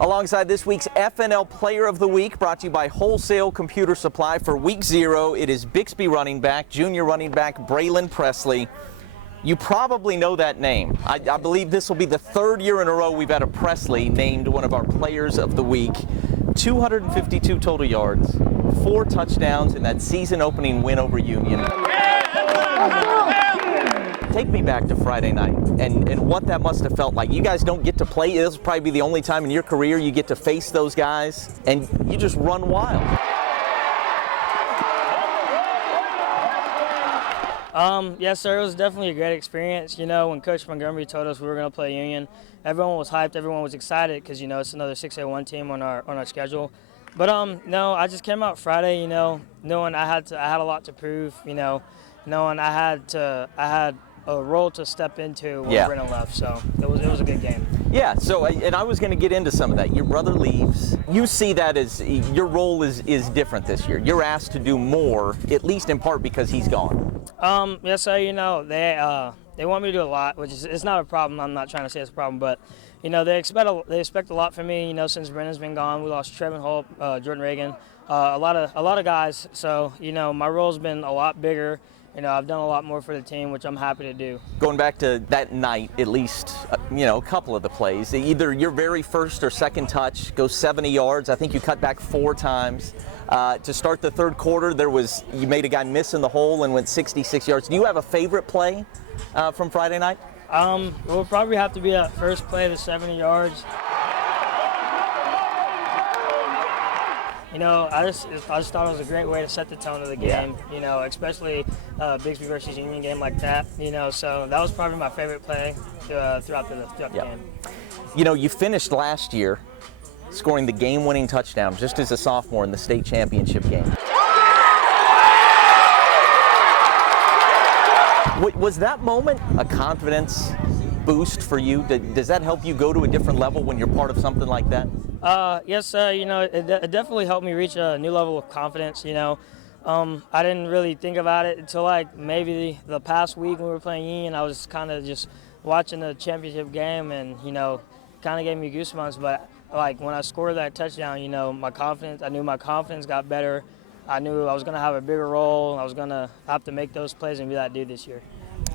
Alongside this week's FNL Player of the Week, brought to you by Wholesale Computer Supply for Week 0, it is Bixby running back, junior running back Braylin Presley. You probably know that name. I believe this will be the third year in a row we've had a Presley named one of our Players of the Week. 252 total yards, 4 touchdowns in that season-opening win over Union. Take me back to Friday night and what that must have felt like. You guys don't get to play. This will probably be the only time in your career you get to face those guys, and you just run wild. Yes, sir. It was definitely a great experience. You know, when Coach Montgomery told us we were going to play Union, everyone was hyped. Everyone was excited because, you know, it's another 6A1 team on our schedule. But no, I just came out Friday, you know, knowing I had a lot to prove. You know, knowing I had a role to step into when Brennan left, so it was a good game. Yeah, so, and I was going to get into some of that. Your brother leaves. You see that as your role is different this year. You're asked to do more, at least in part because he's gone. Yes, sir, you know, they want me to do a lot, which is it's not a problem. I'm not trying to say it's a problem, but, you know, they expect a lot from me, you know, since Brennan's been gone. We lost Trevin Holt, Jordan Reagan, a lot of guys, so, you know, my role's been a lot bigger. You know, I've done a lot more for the team, which I'm happy to do. Going back to that night, at least, you know, a couple of the plays. Either your very first or second touch goes 70 yards. I think you cut back 4 times. To start the third quarter, you made a guy miss in the hole and went 66 yards. Do you have a favorite play from Friday night? It will probably have to be that first play, the 70 yards. You know, I just thought it was a great way to set the tone of the game, you know, especially Bixby versus Union game like that, you know, so that was probably my favorite play throughout the game. You know, you finished last year scoring the game-winning touchdown just as a sophomore in the state championship game. Was that moment a confidence boost for you? Does that help you go to a different level when you're part of something like that? Yes, you know, it definitely helped me reach a new level of confidence, you know. I didn't really think about it until like maybe the past week when we were playing Union. I was kind of just watching the championship game and, you know, kind of gave me goosebumps. But like when I scored that touchdown, you know, I knew my confidence got better. I knew I was going to have a bigger role. I was going to have to make those plays and be that dude this year.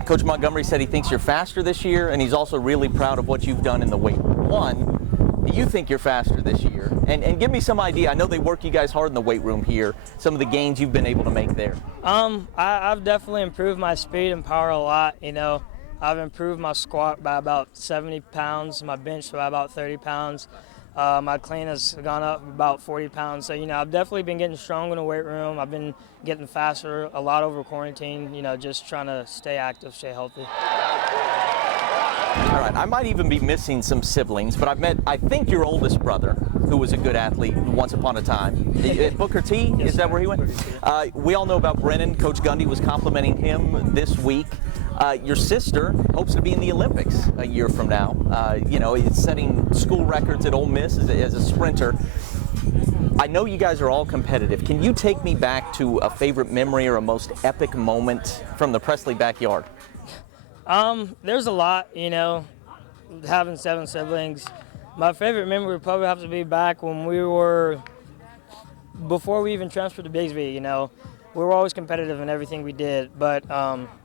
Coach Montgomery said he thinks you're faster this year, and he's also really proud of what you've done in the weight room. Do you think you're faster this year? And give me some idea. I know they work you guys hard in the weight room here. Some of the gains you've been able to make there. I've definitely improved my speed and power a lot. You know, I've improved my squat by about 70 pounds, my bench by about 30 pounds. My clean has gone up about 40 pounds. So, you know, I've definitely been getting strong in the weight room. I've been getting faster a lot over quarantine, you know, just trying to stay active, stay healthy. All right, I might even be missing some siblings, but I've met, I think, your oldest brother, who was a good athlete once upon a time. Booker T, yes, is that where he went? We all know about Brennan. Coach Gundy was complimenting him this week. Your sister hopes to be in the Olympics a year from now. You know, it's setting school records at Ole Miss as a sprinter. I know you guys are all competitive. Can you take me back to a favorite memory or a most epic moment from the Presley backyard? There's a lot, you know, having 7 siblings. My favorite memory would probably have to be back when before we even transferred to Bixby, you know. We were always competitive in everything we did, but,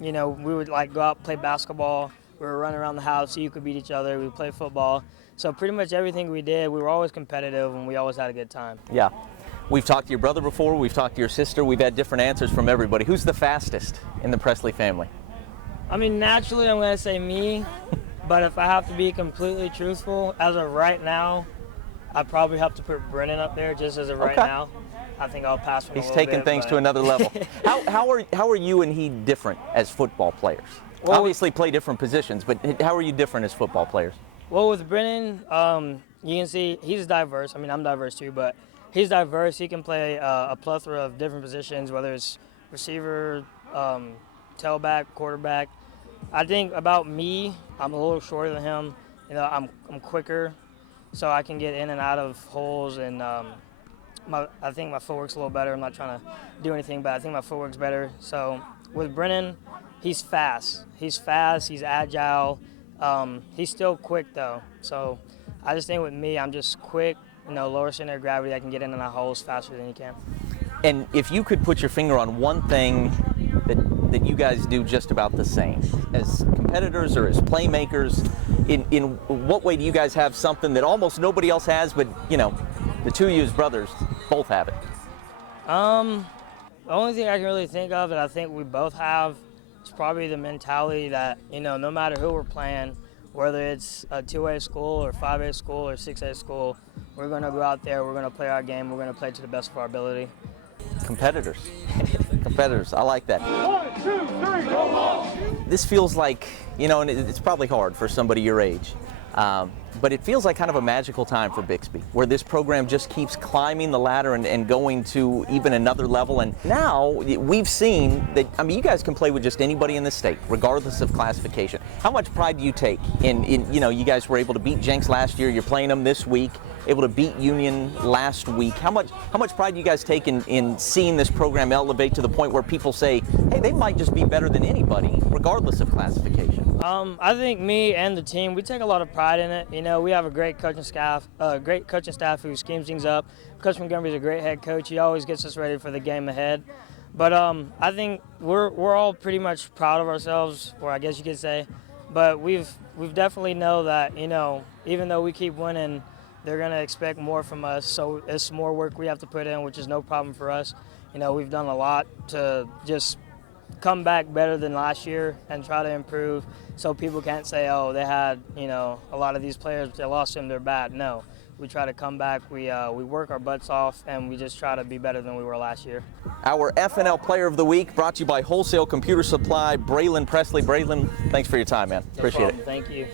you know, we would like go out and play basketball. We were running around the house so you could beat each other. We would play football. So pretty much everything we did, we were always competitive and we always had a good time. Yeah. We've talked to your brother before. We've talked to your sister. We've had different answers from everybody. Who's the fastest in the Presley family? I mean, naturally, I'm going to say me, but if I have to be completely truthful, as of right now, I probably have to put Brennan up there just as of right now. I think I'll pass him a little bit. He's taking things to another level. How are you and he different as football players? Well, obviously play different positions, but how are you different as football players? Well, with Brennan, you can see he's diverse. I mean, I'm diverse too, but he's diverse. He can play a plethora of different positions, whether it's receiver, tailback, quarterback. I think about me, I'm a little shorter than him. You know, I'm quicker, so I can get in and out of holes, and I think my footwork's a little better. I'm not trying to do anything, but I think my footwork's better. So with Brennan, he's fast. He's agile. He's still quick though. So I just think with me, I'm just quick, lower center of gravity. I can get into the holes faster than you can. And if you could put your finger on one thing that you guys do just about the same as competitors or as playmakers, in what way do you guys have something that almost nobody else has, but the two of you as brothers both have it? The only thing I can really think of that I think we both have is probably the mentality that, no matter who we're playing, whether it's a 2A school or 5A school or 6A school, we're going to go out there, we're going to play our game, we're going to play to the best of our ability. Competitors. Competitors. I like that. 1, 2, 3, come on! This feels like, and it's probably hard for somebody your age, but it feels like kind of a magical time for Bixby, where this program just keeps climbing the ladder and going to even another level. And now we've seen that, you guys can play with just anybody in the state, regardless of classification. How much pride do you take in you guys were able to beat Jenks last year, you're playing them this week, able to beat Union last week. How much pride do you guys take in seeing this program elevate to the point where people say, hey, they might just be better than anybody, regardless of classification? I think me and the team, we take a lot of pride in it. We have a great coaching staff who schemes things up. Coach Montgomery's a great head coach. He always gets us ready for the game ahead. But I think we're all pretty much proud of ourselves, or I guess you could say. But we've definitely know that even though we keep winning, they're going to expect more from us. So it's more work we have to put in, which is no problem for us. We've done a lot to just come back better than last year and try to improve, so people can't say, oh, they had a lot of these players, they lost them, they're bad. No, we try to come back, we work our butts off, and we just try to be better than we were last year. Our FNL Player of the Week brought to you by Wholesale Computer Supply, Braylin Presley. Braylin, thanks for your time, man. Appreciate it. Thank you.